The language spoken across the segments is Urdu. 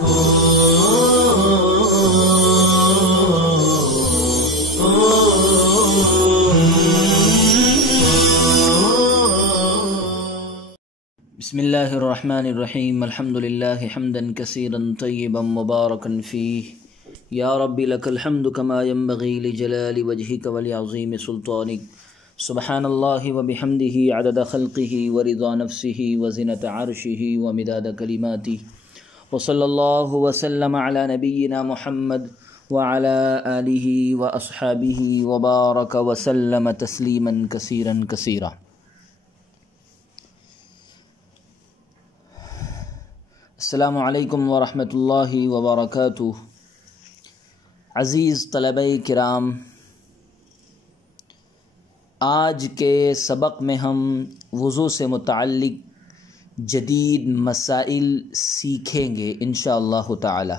بسم اللہ الرحمن الرحیم الحمد للہ حمدا کثیرا طیبا مبارکا فیہ یا رب لک الحمد کما ینبغی لجلال وجہک ولعظیم سلطانک سبحان اللہ وبحمدہ عدد خلقہ ورضا نفسہ وزنۃ عرشہ ومداد کلماتہ وصلی اللہ وسلم علی نبینا محمد وعلی آلہ واصحابہ وبارک وسلم تسلیما کثیرا کثیرا۔ السلام علیکم ورحمۃ اللہ وبرکاتہ۔ عزیز طلبہ کرام، آج کے سبق میں ہم وضو سے متعلق جدید مسائل سیکھیں گے انشاءاللہ تعالی۔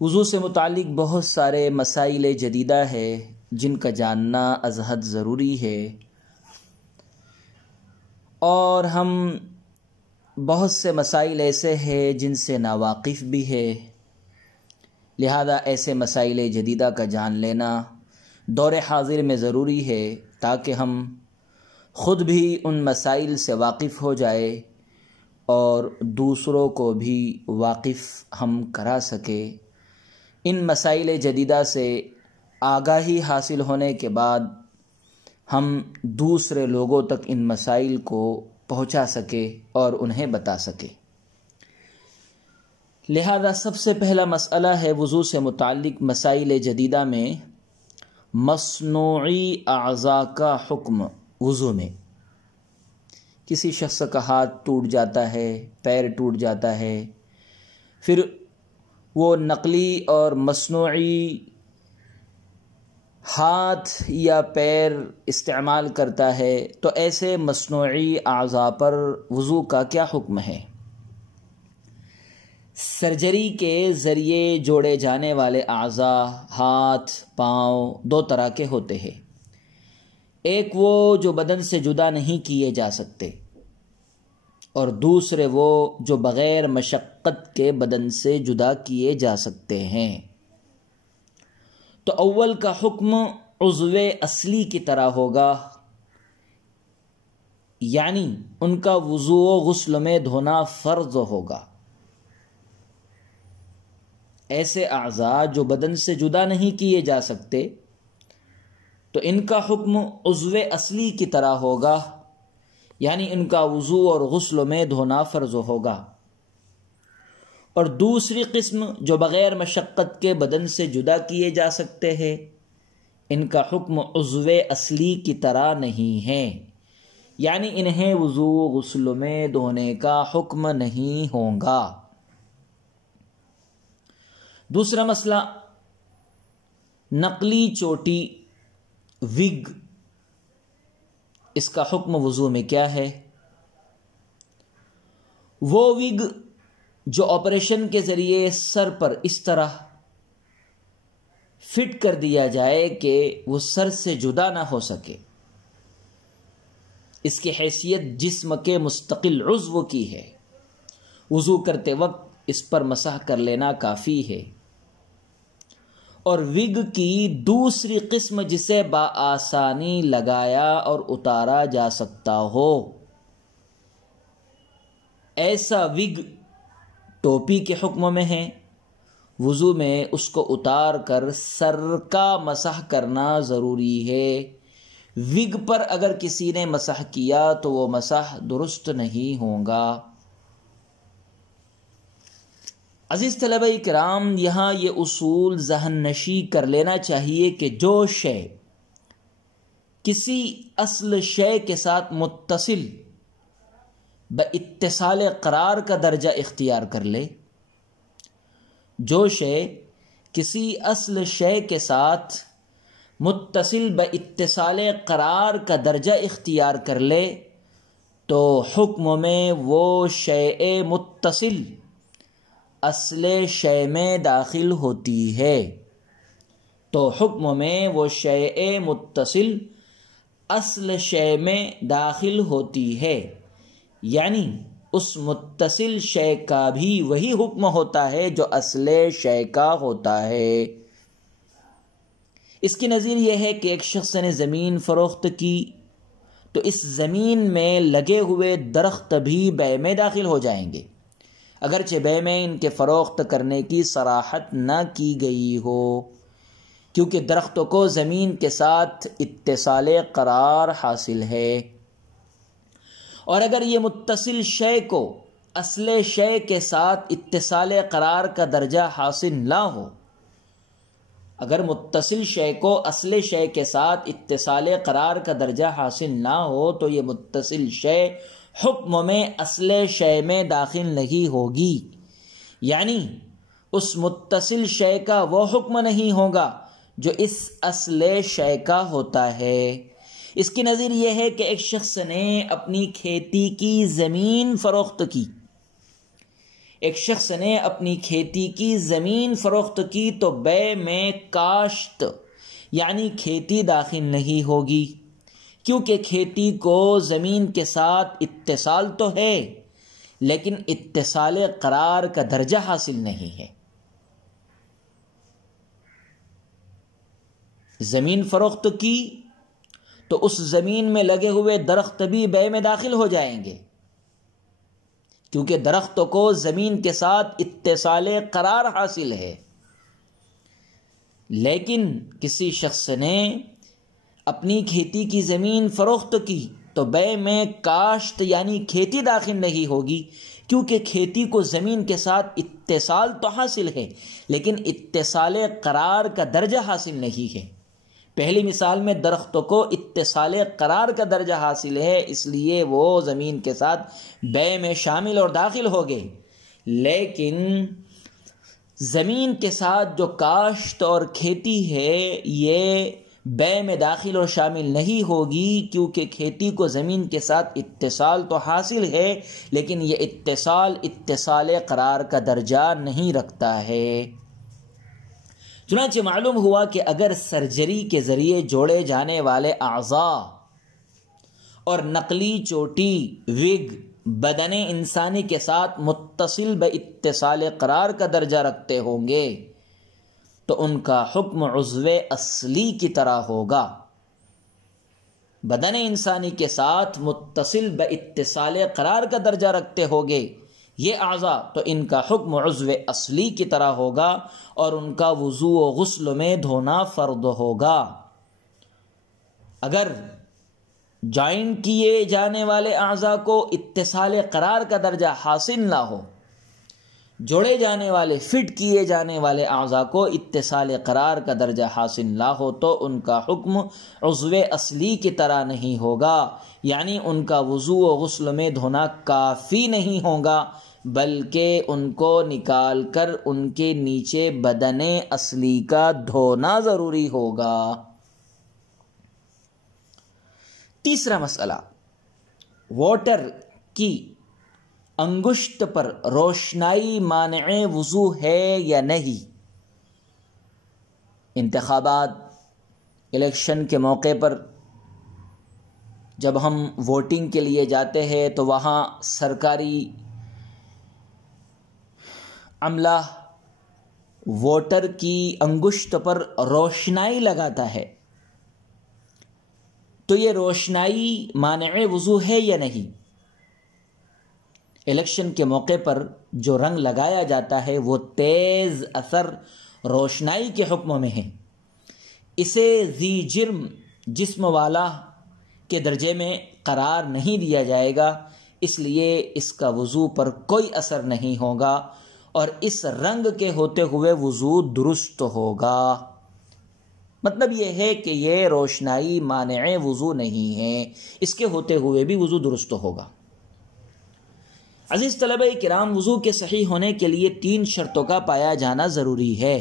وضو سے متعلق بہت سارے مسائل جدیدہ ہے جن کا جاننا از حد ضروری ہے، اور ہم بہت سے مسائل ایسے ہیں جن سے ناواقف بھی ہے، لہذا ایسے مسائل جدیدہ کا جان لینا دور حاضر میں ضروری ہے تاکہ ہم خود بھی ان مسائل سے واقف ہو جائے اور دوسروں کو بھی واقف ہم کرا سکے۔ ان مسائل جدیدہ سے آگاہی حاصل ہونے کے بعد ہم دوسرے لوگوں تک ان مسائل کو پہنچا سکے اور انہیں بتا سکے۔ لہذا سب سے پہلا مسئلہ ہے وضو سے متعلق مسائل جدیدہ میں مصنوعی اعضاء کا حکم۔ وضو میں کسی شخص کا ہاتھ ٹوٹ جاتا ہے، پیر ٹوٹ جاتا ہے، پھر وہ نقلی اور مصنوعی ہاتھ یا پیر استعمال کرتا ہے، تو ایسے مصنوعی اعضاء پر وضو کا کیا حکم ہے؟ سرجری کے ذریعے جوڑے جانے والے اعضاء ہاتھ پاؤں دو طرح کے ہوتے ہیں، ایک وہ جو بدن سے جدا نہیں کیے جا سکتے، اور دوسرے وہ جو بغیر مشقت کے بدن سے جدا کیے جا سکتے ہیں۔ تو اول کا حکم عضو اصلی کی طرح ہوگا، یعنی ان کا وضو و غسل میں دھونا فرض ہوگا۔ ایسے اعضاء جو بدن سے جدا نہیں کیے جا سکتے تو ان کا حکم عضو اصلی کی طرح ہوگا، یعنی ان کا وضو اور غسل میں دھونا فرض ہوگا۔ اور دوسری قسم جو بغیر مشقت کے بدن سے جدا کیے جا سکتے ہیں، ان کا حکم عضو اصلی کی طرح نہیں ہے، یعنی انہیں وضو غسل میں دھونے کا حکم نہیں ہوگا۔ دوسرا مسئلہ نقلی چوٹی وگ، اس کا حکم وضو میں کیا ہے؟ وہ وگ جو آپریشن کے ذریعے سر پر اس طرح فٹ کر دیا جائے کہ وہ سر سے جدا نہ ہو سکے، اس کی حیثیت جسم کے مستقل عضو کی ہے، وضو کرتے وقت اس پر مسح کر لینا کافی ہے۔ اور وگ کی دوسری قسم جسے بآسانی لگایا اور اتارا جا سکتا ہو، ایسا وگ ٹوپی کے حکم میں ہے، وضو میں اس کو اتار کر سر کا مسح کرنا ضروری ہے۔ وگ پر اگر کسی نے مسح کیا تو وہ مسح درست نہیں ہوگا۔ عزیز طلبہ کرام، یہاں یہ اصول ذہن نشی کر لینا چاہیے کہ جو شے کسی اصل شے کے ساتھ متصل باتصال قرار کا درجہ اختیار کر لے، جو شے کسی اصل شے کے ساتھ متصل باتصال قرار کا درجہ اختیار کر لے تو حکم میں وہ شے متصل اصل شے میں داخل ہوتی ہے، تو حکم میں وہ شے متصل اصل شے میں داخل ہوتی ہے، یعنی اس متصل شے کا بھی وہی حکم ہوتا ہے جو اصل شے کا ہوتا ہے۔ اس کی نظیر یہ ہے کہ ایک شخص نے زمین فروخت کی تو اس زمین میں لگے ہوئے درخت بھی بیع میں داخل ہو جائیں گے، اگرچہ بیع میں ان کے فروخت کرنے کی صراحت نہ کی گئی ہو، کیونکہ درختوں کو زمین کے ساتھ اتصال قرار حاصل ہے۔ اور اگر یہ متصل شے کو اصل شے کے ساتھ اتصال قرار کا درجہ حاصل نہ ہو، اگر متصل شے کو اصل شے کے ساتھ اتصال قرار کا درجہ حاصل نہ ہو تو یہ متصل شے حکم میں اصل شے میں داخل نہیں ہوگی، یعنی اس متصل شے کا وہ حکم نہیں ہوگا جو اس اصل شے کا ہوتا ہے۔ اس کی نظیر یہ ہے کہ ایک شخص نے اپنی کھیتی کی زمین فروخت کی، ایک شخص نے اپنی کھیتی کی زمین فروخت کی تو بیع میں کاشت یعنی کھیتی داخل نہیں ہوگی، کیونکہ کھیتی کو زمین کے ساتھ اتصال تو ہے لیکن اتصال قرار کا درجہ حاصل نہیں ہے۔ زمین فروخت کی تو اس زمین میں لگے ہوئے درخت بھی بیع میں داخل ہو جائیں گے، کیونکہ درختوں کو زمین کے ساتھ اتصال قرار حاصل ہے۔ لیکن کسی شخص نے اپنی کھیتی کی زمین فروخت کی تو بیع میں کاشت یعنی کھیتی داخل نہیں ہوگی، کیونکہ کھیتی کو زمین کے ساتھ اتصال تو حاصل ہے لیکن اتصال قرار کا درجہ حاصل نہیں ہے۔ پہلی مثال میں درختوں کو اتصال قرار کا درجہ حاصل ہے، اس لیے وہ زمین کے ساتھ بیع میں شامل اور داخل ہو گئے، لیکن زمین کے ساتھ جو کاشت اور کھیتی ہے یہ بیع میں داخل اور شامل نہیں ہوگی، کیونکہ کھیتی کو زمین کے ساتھ اتصال تو حاصل ہے لیکن یہ اتصال قرار کا درجہ نہیں رکھتا ہے۔ چنانچہ معلوم ہوا کہ اگر سرجری کے ذریعے جوڑے جانے والے اعضاء اور نقلی چوٹی وگ بدن انسانی کے ساتھ متصل باتصال قرار کا درجہ رکھتے ہوں گے تو ان کا حکم عضو اصلی کی طرح ہوگا۔ بدن انسانی کے ساتھ متصل باتصال قرار کا درجہ رکھتے ہوگے یہ اعضاء، تو ان کا حکم عضو اصلی کی طرح ہوگا اور ان کا وضو و غسل میں دھونا فرض ہوگا۔ اگر جوائنٹ کیے جانے والے اعضاء کو اتصال قرار کا درجہ حاصل نہ ہو، جوڑے جانے والے فٹ کیے جانے والے اعضاء کو اتصال قرار کا درجہ حاصل نہ ہو تو ان کا حکم عضو اصلی کی طرح نہیں ہوگا، یعنی ان کا وضو و غسل میں دھونا کافی نہیں ہوگا بلکہ ان کو نکال کر ان کے نیچے بدن اصلی کا دھونا ضروری ہوگا۔ تیسرا مسئلہ، واٹر کی انگشت پر روشنائی مانع وضو ہے یا نہیں؟ انتخابات، الیکشن کے موقع پر جب ہم ووٹنگ کے لیے جاتے ہیں تو وہاں سرکاری عملہ ووٹر کی انگشت پر روشنائی لگاتا ہے، تو یہ روشنائی مانع وضو ہے یا نہیں؟ الیکشن کے موقع پر جو رنگ لگایا جاتا ہے وہ تیز اثر روشنائی کے حکم میں ہے، اسے ذی جرم جسم والا کے درجے میں قرار نہیں دیا جائے گا، اس لیے اس کا وضو پر کوئی اثر نہیں ہوگا اور اس رنگ کے ہوتے ہوئے وضو درست ہوگا۔ مطلب یہ ہے کہ یہ روشنائی مانع وضو نہیں ہے، اس کے ہوتے ہوئے بھی وضو درست ہوگا۔ عزیز طلبہ کرام، وضو کے صحیح ہونے کے لیے 3 شرطوں کا پایا جانا ضروری ہے۔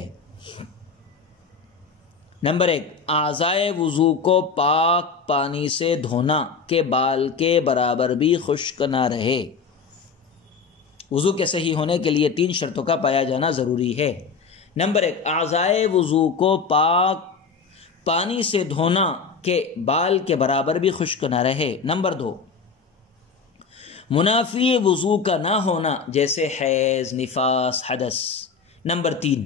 نمبر 1، اعضائے وضو کو پاک پانی سے دھونا کہ بال کے برابر بھی خشک نہ رہے۔ وضو کے صحیح ہونے کے لیے 3 شرطوں کا پایا جانا ضروری ہے۔ نمبر 1، اعضائے وضو کو پاک پانی سے دھونا کہ بال کے برابر بھی خشک نہ رہے۔ نمبر 2، منافی وضو کا نہ ہونا جیسے حیض، نفاس، حدث۔ نمبر 3،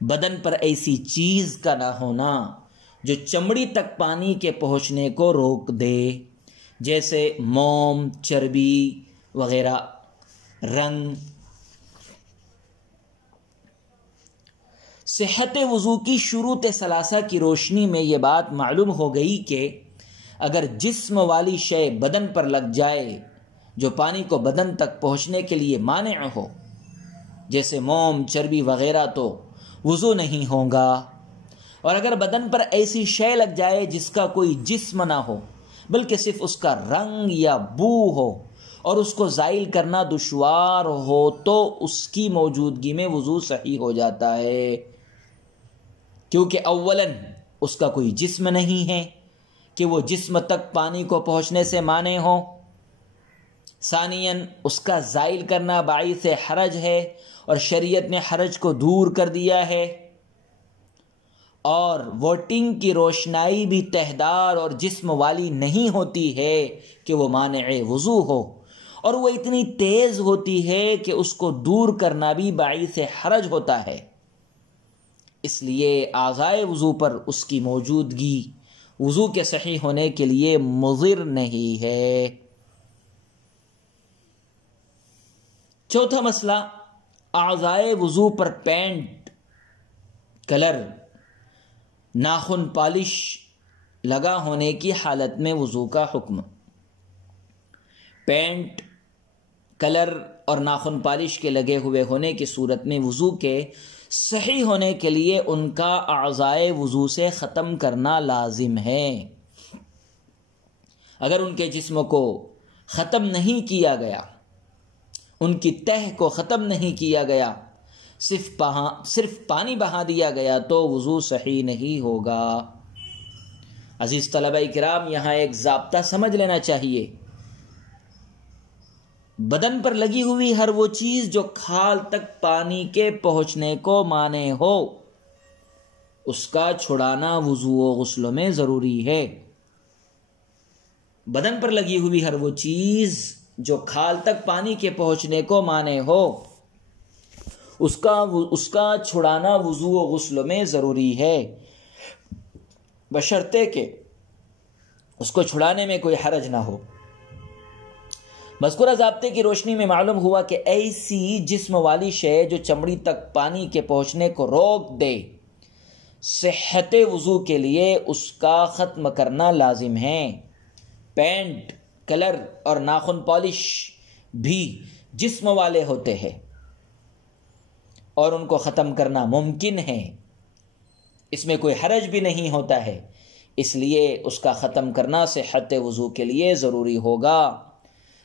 بدن پر ایسی چیز کا نہ ہونا جو چمڑی تک پانی کے پہنچنے کو روک دے، جیسے موم، چربی وغیرہ، رنگ۔ صحت وضو کی شروط ثلاثہ کی روشنی میں یہ بات معلوم ہو گئی کہ اگر جسم والی شے بدن پر لگ جائے جو پانی کو بدن تک پہنچنے کے لیے مانع ہو، جیسے موم، چربی وغیرہ، تو وضو نہیں ہوگا۔ اور اگر بدن پر ایسی شے لگ جائے جس کا کوئی جسم نہ ہو بلکہ صرف اس کا رنگ یا بو ہو اور اس کو زائل کرنا دشوار ہو تو اس کی موجودگی میں وضو صحیح ہو جاتا ہے، کیونکہ اولاً اس کا کوئی جسم نہیں ہے کہ وہ جسم تک پانی کو پہنچنے سے مانع ہو، ثانیاً اس کا زائل کرنا باعث حرج ہے اور شریعت نے حرج کو دور کر دیا ہے، اور ووٹنگ کی روشنائی بھی تہدار اور جسم والی نہیں ہوتی ہے کہ وہ مانع وضو ہو، اور وہ اتنی تیز ہوتی ہے کہ اس کو دور کرنا بھی باعث حرج ہوتا ہے۔ اس لیے اعضائے وضو پر اس کی موجودگی وضو کے صحیح ہونے کے لیے مضر نہیں ہے۔ چوتھا مسئلہ، اعضائے وضو پر پینٹ، کلر، ناخن پالش لگا ہونے کی حالت میں وضو کا حکم۔ پینٹ، کلر اور ناخن پالش کے لگے ہوئے ہونے کی صورت میں وضو کے صحیح ہونے کے لیے ان کا اعضائے وضو سے ختم کرنا لازم ہے۔ اگر ان کے جسم کو ختم نہیں کیا گیا، ان کی تہ کو ختم نہیں کیا گیا، صرف پانی بہا دیا گیا تو وضو صحیح نہیں ہوگا۔ عزیز طلبہ کرام، یہاں ایک ضابطہ سمجھ لینا چاہیے۔ بدن پر لگی ہوئی ہر وہ چیز جو کھال تک پانی کے پہنچنے کو مانع ہو، اس کا چھڑانا وضو و غسل میں ضروری ہے۔ بدن پر لگی ہوئی ہر وہ چیز جو کھال تک پانی کے پہنچنے کو مانع ہو، اس کا چھڑانا وضو و غسل میں ضروری ہے، بشرطے کہ اس کو چھڑانے میں کوئی حرج نہ ہو۔ مذکورہ ضابطے کی روشنی میں معلوم ہوا کہ ایسی جسم والی شے جو چمڑی تک پانی کے پہنچنے کو روک دے، صحت وضو کے لیے اس کا ختم کرنا لازم ہے۔ پینٹ، کلر اور ناخن پالش بھی جسم والے ہوتے ہیں اور ان کو ختم کرنا ممکن ہے، اس میں کوئی حرج بھی نہیں ہوتا ہے، اس لیے اس کا ختم کرنا صحت وضو کے لیے ضروری ہوگا۔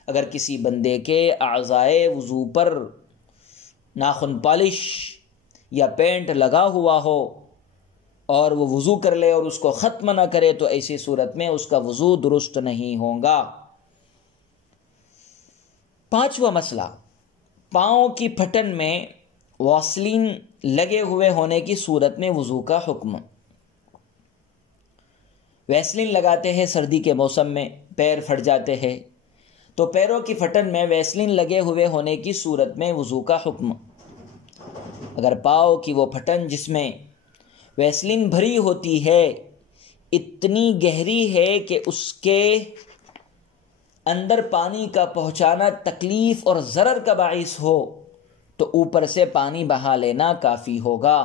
اگر کسی بندے کے اعضائے وضو پر ناخن پالش یا پینٹ لگا ہوا ہو اور وہ وضو کر لے اور اس کو ختم نہ کرے تو ایسی صورت میں اس کا وضو درست نہیں ہوگا۔ پانچواں مسئلہ، پاؤں کی پھٹن میں واسلین لگے ہوئے ہونے کی صورت میں وضو کا حکم۔ ویسلین لگاتے ہیں سردی کے موسم میں، پیر پھٹ جاتے ہیں تو پیروں کی پھٹن میں ویسلین لگے ہوئے ہونے کی صورت میں وضو کا حکم۔ اگر پاؤں کی وہ پھٹن جس میں ویسلین بھری ہوتی ہے اتنی گہری ہے کہ اس کے اندر پانی کا پہنچانا تکلیف اور ضرر کا باعث ہو تو اوپر سے پانی بہا لینا کافی ہوگا،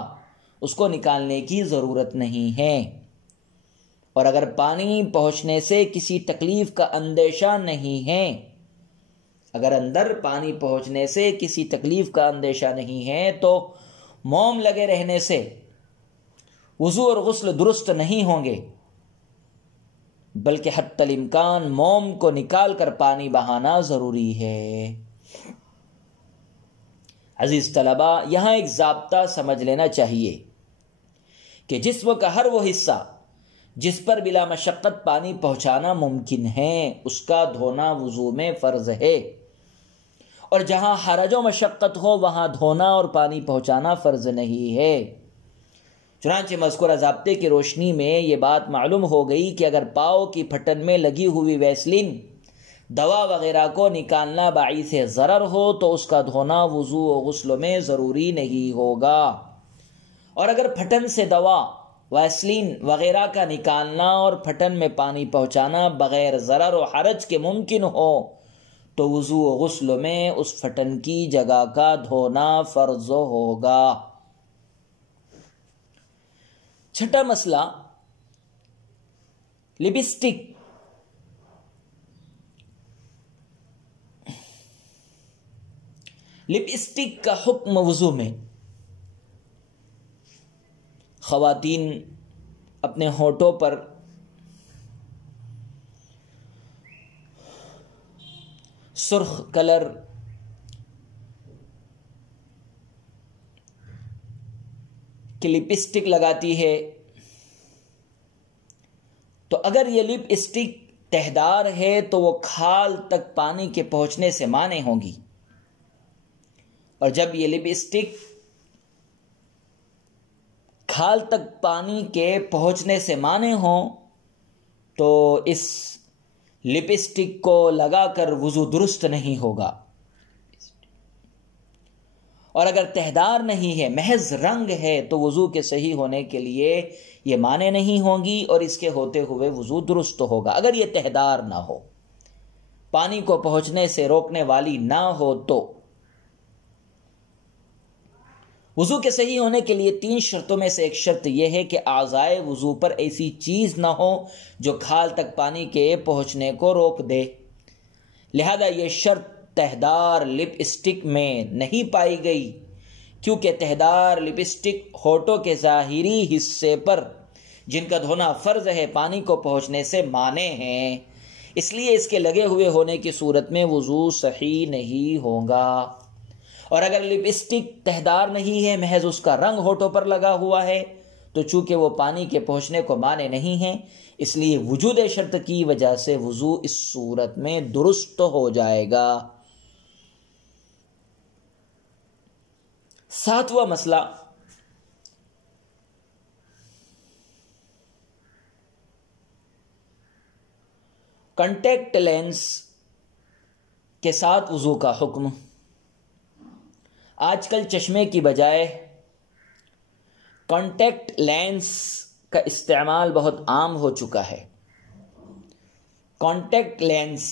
اس کو نکالنے کی ضرورت نہیں ہے۔ اور اگر پانی پہنچنے سے کسی تکلیف کا اندیشہ نہیں ہے، اگر اندر پانی پہنچنے سے کسی تکلیف کا اندیشہ نہیں ہے تو موم لگے رہنے سے وضو اور غسل درست نہیں ہوں گے، بلکہ حتی الامکان موم کو نکال کر پانی بہانا ضروری ہے۔ عزیز طلبہ، یہاں ایک ضابطہ سمجھ لینا چاہیے کہ جسم کا ہر وہ حصہ جس پر بلا مشقت پانی پہنچانا ممکن ہے اس کا دھونا وضو میں فرض ہے، اور جہاں حرج و مشقت ہو وہاں دھونا اور پانی پہنچانا فرض نہیں ہے۔ چنانچہ مذکورہ ضابطے کی روشنی میں یہ بات معلوم ہو گئی کہ اگر پاؤں کی پھٹن میں لگی ہوئی ویسلین دوا وغیرہ کو نکالنا باعث ضرر ہو تو اس کا دھونا وضو و غسل میں ضروری نہیں ہوگا۔ اور اگر پھٹن سے دوا، ویسلین وغیرہ کا نکالنا اور پھٹن میں پانی پہنچانا بغیر ضرر و حرج کے ممکن ہو تو وضو و غسل میں اس پھٹن کی جگہ کا دھونا فرض ہوگا۔ چھٹا مسئلہ، لپسٹک۔ لپسٹک کا حکم وضو میں۔ خواتین اپنے ہونٹوں پر سرخ کلر کی لپسٹک لگاتی ہے، تو اگر یہ لپسٹک تہدار ہے تو وہ کھال تک پانی کے پہنچنے سے مانع ہوگی، اور جب یہ لپسٹک کھال تک پانی کے پہنچنے سے مانع ہوں تو اس لپسٹک کو لگا کر وضو درست نہیں ہوگا۔ اور اگر تہدار نہیں ہے، محض رنگ ہے، تو وضو کے صحیح ہونے کے لیے یہ مانع نہیں ہوگی اور اس کے ہوتے ہوئے وضو درست ہوگا۔ اگر یہ تہدار نہ ہو، پانی کو پہنچنے سے روکنے والی نہ ہو، تو وضو کے صحیح ہونے کے لیے 3 شرطوں میں سے ایک شرط یہ ہے کہ اعضائے وضو پر ایسی چیز نہ ہو جو کھال تک پانی کے پہنچنے کو روک دے، لہذا یہ شرط تہدار لپسٹک میں نہیں پائی گئی، کیونکہ تہدار لپسٹک ہونٹوں کے ظاہری حصے پر جن کا دھونا فرض ہے پانی کو پہنچنے سے مانع ہیں، اس لیے اس کے لگے ہوئے ہونے کی صورت میں وضو صحیح نہیں ہوگا۔ اور اگر لپسٹک تہدار نہیں ہے، محض اس کا رنگ ہونٹوں پر لگا ہوا ہے، تو چونکہ وہ پانی کے پہنچنے کو مانع نہیں ہے، اس لیے وجود شرط کی وجہ سے وضو اس صورت میں درست ہو جائے گا۔ 7واں مسئلہ، کانٹیکٹ لینس کے ساتھ وضو کا حکم۔ آج کل چشمے کی بجائے کانٹیکٹ لینس کا استعمال بہت عام ہو چکا ہے۔ کانٹیکٹ لینس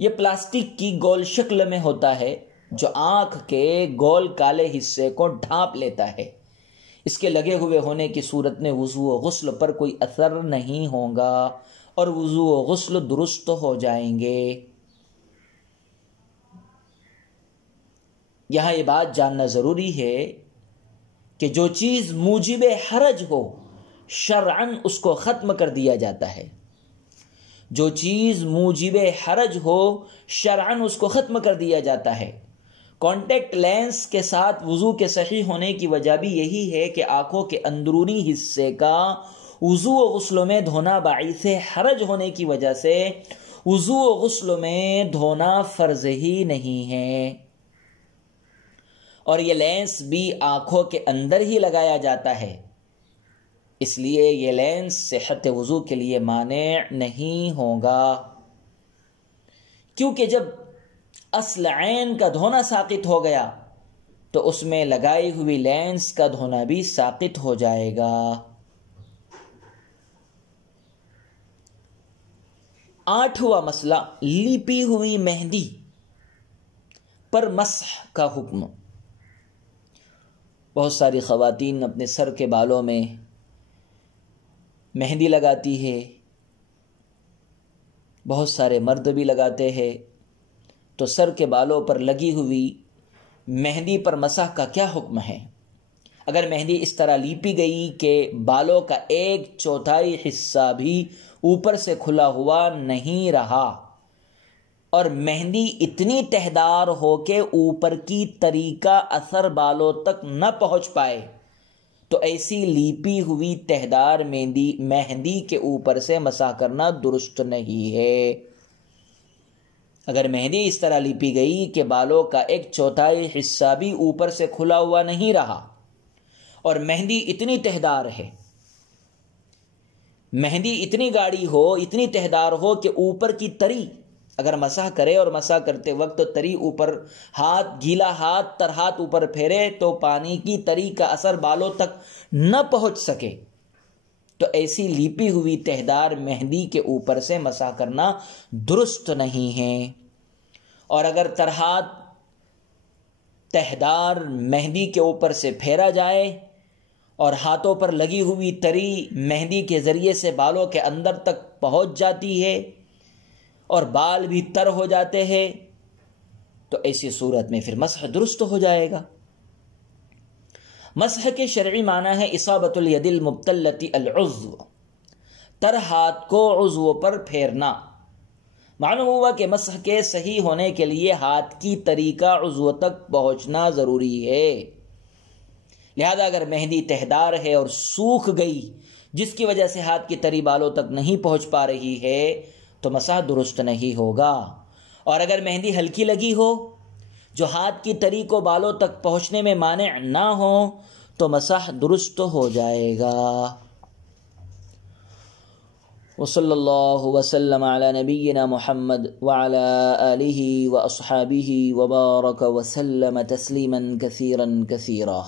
یہ پلاسٹک کی گول شکل میں ہوتا ہے جو آنکھ کے گول کالے حصے کو ڈھانپ لیتا ہے۔ اس کے لگے ہوئے ہونے کی صورت میں وضو و غسل پر کوئی اثر نہیں ہوگا اور وضو و غسل درست ہو جائیں گے۔ یہاں یہ بات جاننا ضروری ہے کہ جو چیز موجب حرج ہو شرعاً اس کو ختم کر دیا جاتا ہے۔ جو چیز موجب حرج ہو شرعاً اس کو ختم کر دیا جاتا ہے۔ کانٹیکٹ لینس کے ساتھ وضو کے صحیح ہونے کی وجہ بھی یہی ہے کہ آنکھوں کے اندرونی حصے کا وضو و غسل میں دھونا باعث حرج ہونے کی وجہ سے وضو و غسل میں دھونا فرض ہی نہیں ہے، اور یہ لینس بھی آنکھوں کے اندر ہی لگایا جاتا ہے، اس لیے یہ لینس صحت وضو کے لیے مانع نہیں ہوگا، کیونکہ جب اصل عین کا دھونا ساقط ہو گیا تو اس میں لگائی ہوئی لینس کا دھونا بھی ساقط ہو جائے گا۔ 8واں مسئلہ، لیپی ہوئی مہندی پر مسح کا حکم۔ بہت ساری خواتین اپنے سر کے بالوں میں مہندی لگاتی ہے، بہت سارے مرد بھی لگاتے ہیں، تو سر کے بالوں پر لگی ہوئی مہندی پر مسح کا کیا حکم ہے؟ اگر مہندی اس طرح لیپی گئی کہ بالوں کا 1/4 حصہ بھی اوپر سے کھلا ہوا نہیں رہا اور مہندی اتنی تہدار ہو کہ اوپر کی تری کا اثر بالوں تک نہ پہنچ پائے، تو ایسی لیپی ہوئی تہدار مہندی کے اوپر سے مسح کرنا درست نہیں ہے۔ اگر مہندی اس طرح لیپی گئی کہ بالوں کا 1/4 حصہ بھی اوپر سے کھلا ہوا نہیں رہا اور مہندی اتنی تہدار ہے، مہندی اتنی گاڑھی ہو، اتنی تہدار ہو کہ اوپر کی تری اگر مسح کرے اور مسح کرتے وقت تری اوپر ہاتھ، گیلا ہاتھ تر ہاتھ اوپر پھیرے تو پانی کی تری کا اثر بالوں تک نہ پہنچ سکے، تو ایسی لیپی ہوئی تہدار مہندی کے اوپر سے مسح کرنا درست نہیں ہے۔ اور اگر تر ہاتھ تہدار مہندی کے اوپر سے پھیرا جائے اور ہاتھوں پر لگی ہوئی تری مہندی کے ذریعے سے بالوں کے اندر تک پہنچ جاتی ہے اور بال بھی تر ہو جاتے ہیں، تو ایسی صورت میں پھر مسح درست ہو جائے گا۔ مسح کے شرعی معنی ہے اصابت الید المبتلۃ العضو، تر ہاتھ کو عضو پر پھیرنا۔ معلوم ہوا کہ مسح کے صحیح ہونے کے لیے ہاتھ کی تری کا عضو تک پہنچنا ضروری ہے، لہذا اگر مہندی تہدار ہے اور سوکھ گئی جس کی وجہ سے ہاتھ کی تری بالوں تک نہیں پہنچ پا رہی ہے تو مسح درست نہیں ہوگا، اور اگر مہندی ہلکی لگی ہو جو ہاتھ کی تری کو بالوں تک پہنچنے میں مانع نہ ہو تو مسح درست ہو جائے گا۔ وصلی اللہ وسلم علی نبینا محمد وعلی آلہ واصحابہ وبارک وسلم تسلیما کثیرا کثیرا۔